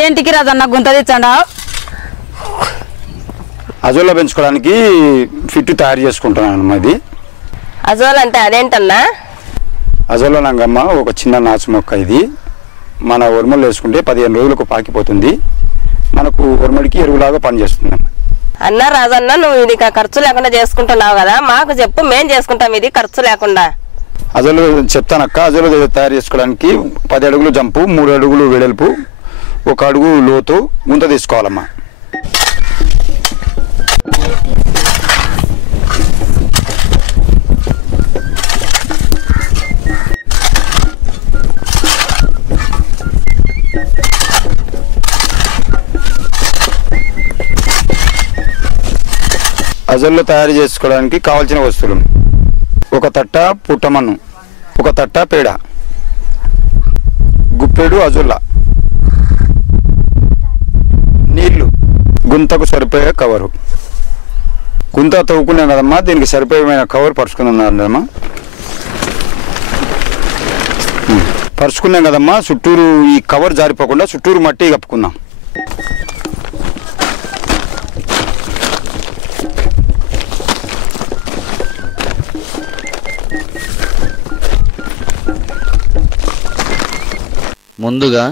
ఏంటికి రాజన్న గుంత తెచ్చండా? అజోలా పెంచుకోవడానికి ఫిట్ తయారు చేసుకుంటున్నాను. అది అజోలా అంటే అదేంటన్నా? అజోలా నంగమ్మ ఒక చిన్న నాచు మొక్క. ఇది మన ఉరుమలు వేసుకుంటే 15 రోజులకు పాకిపోతుంది. మనకు ఉరుమడికి ఎరువులాగా పనిచేస్తుంది. అన్నా రాజన్న, నువ్వు ఇది ఖర్చు లేకుండా చేసుకుంటున్నావు కదా, మాకు చెప్పు, మేం చేసుకుంటాం ఇది ఖర్చు లేకుండా. అజోలా చెప్తానక్క. అజోలా తయారు చేసుకోవడానికి 10 అడుగులు జంపు, 3 అడుగులు వెడల్పు, 1 అడుగు లోతు గుంత తీసుకోవాలమ్మా. అజోలా తయారు చేసుకోవడానికి కావాల్సిన వస్తువులు: 1 తట్ట పుట్టమన్ను, 1 తట్ట పేడ, గుప్పెడు అజోలా, నీళ్లు, గుంతకు సరిపోయే కవరు. గుంత తవ్వుకున్నాం కదమ్మా, దీనికి సరిపోయే కవర్ పరుచుకున్నాం. పరుచుకున్నాం కదమ్మా, చుట్టూరు ఈ కవర్ జారిపోకుండా చుట్టూరు మట్టి కప్పుకుందాం. ముందుగా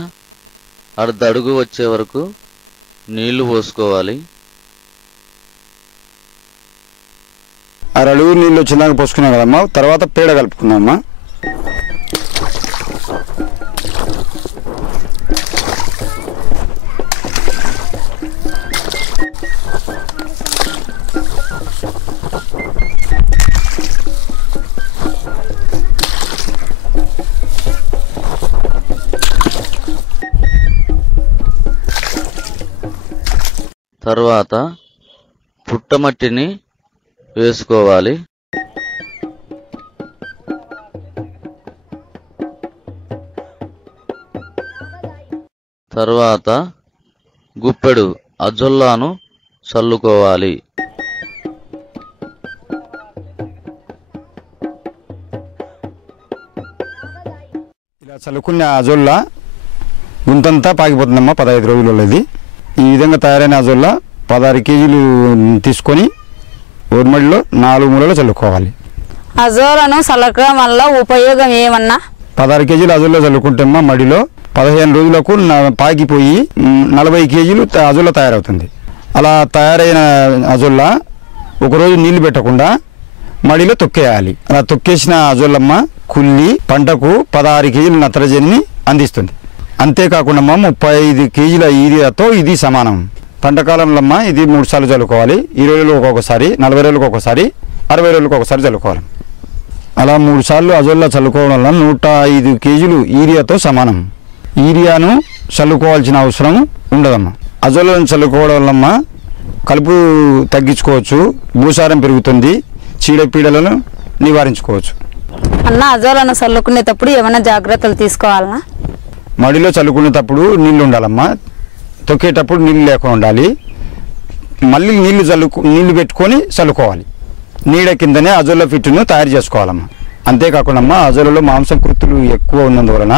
అర్ధ అడుగు వచ్చే వరకు నీళ్లు పోసుకోవాలి. 6 అడుగు నీళ్ళు వచ్చిందాక పోసుకున్నాం కదమ్మా. తర్వాత పేడ కలుపుకుందామా. తర్వాత పుట్టమట్టిని వేసుకోవాలి. తర్వాత గుప్పెడు అజొల్లాను చల్లుకోవాలి. ఇలా చల్లుకున్న అజొల్లా గుంతంతా పాకిపోతుందమ్మా 15 రోజులలో. ఇది ఈ విధంగా తయారైన అజొల్లా 16 కేజీలు తీసుకొని ఉరుమడిలో 4 మూలలో చల్లుకోవాలి. అజోలను చల్లకడం వల్ల ఉపయోగం ఏమన్నా? 16 కేజీలు అజొల్లా చల్లుకుంటేమ్మా మడిలో 15 రోజులకు పాకిపోయి 40 కేజీలు అజొల్లా తయారవుతుంది. అలా తయారైన అజొల్లా ఒకరోజు నీళ్లు పెట్టకుండా మడిలో తొక్కేయాలి. అలా తొక్కేసిన అజొల్లమ్మ కుళ్ళి పంటకు 16 కేజీలు నత్రజనిని అందిస్తుంది. అంతేకాకుండా 35 కేజీల యూరియాతో ఇది సమానం. పంటకాలంలో ఇది 3 సార్లు చల్లుకోవాలి. 20 రోజులకు ఒకసారి, 40 రోజులకు ఒకసారి, 60 రోజులకు ఒకసారి చల్లుకోవాలి. అలా 3 సార్లు అజొల్లా చల్లుకోవడం వల్ల 105 కేజీలు యూరియాతో సమానం. యూరియాను చల్లుకోవాల్సిన అవసరం ఉండదమ్మా. అజొల్లాను చల్లుకోవడం వల్ల కలుపు తగ్గించుకోవచ్చు, భూసారం పెరుగుతుంది, చీడపీడలను నివారించుకోవచ్చు. అన్న, అజోలను చల్లుకునేటప్పుడు ఏమైనా జాగ్రత్తలు తీసుకోవాలన్నా? మడిలో చల్లుకునేటప్పుడు నీళ్లు ఉండాలమ్మా. తొక్కేటప్పుడు నీళ్ళు లేకుండా ఉండాలి. మళ్ళీ నీళ్లు పెట్టుకొని చల్లుకోవాలి. నీడ కిందనే అజొల్లా ఫిట్టును తయారు చేసుకోవాలమ్మా. అంతేకాకుండా అజొల్లాలో మాంసకృతులు ఎక్కువ ఉన్నందువలన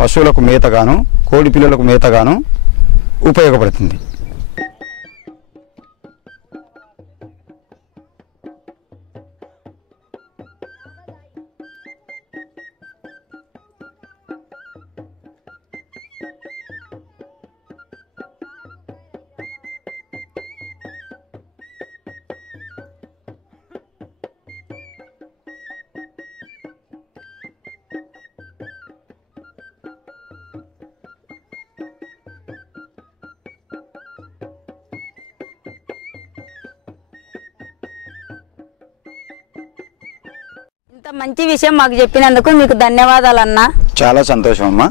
పశువులకు మేతగాను, కోడి పిల్లలకు మేతగాను ఉపయోగపడుతుంది. ఇంత మంచి విషయం మాకు చెప్పినందుకు మీకు ధన్యవాదాలు అన్న. చాలా సంతోషం అమ్మా.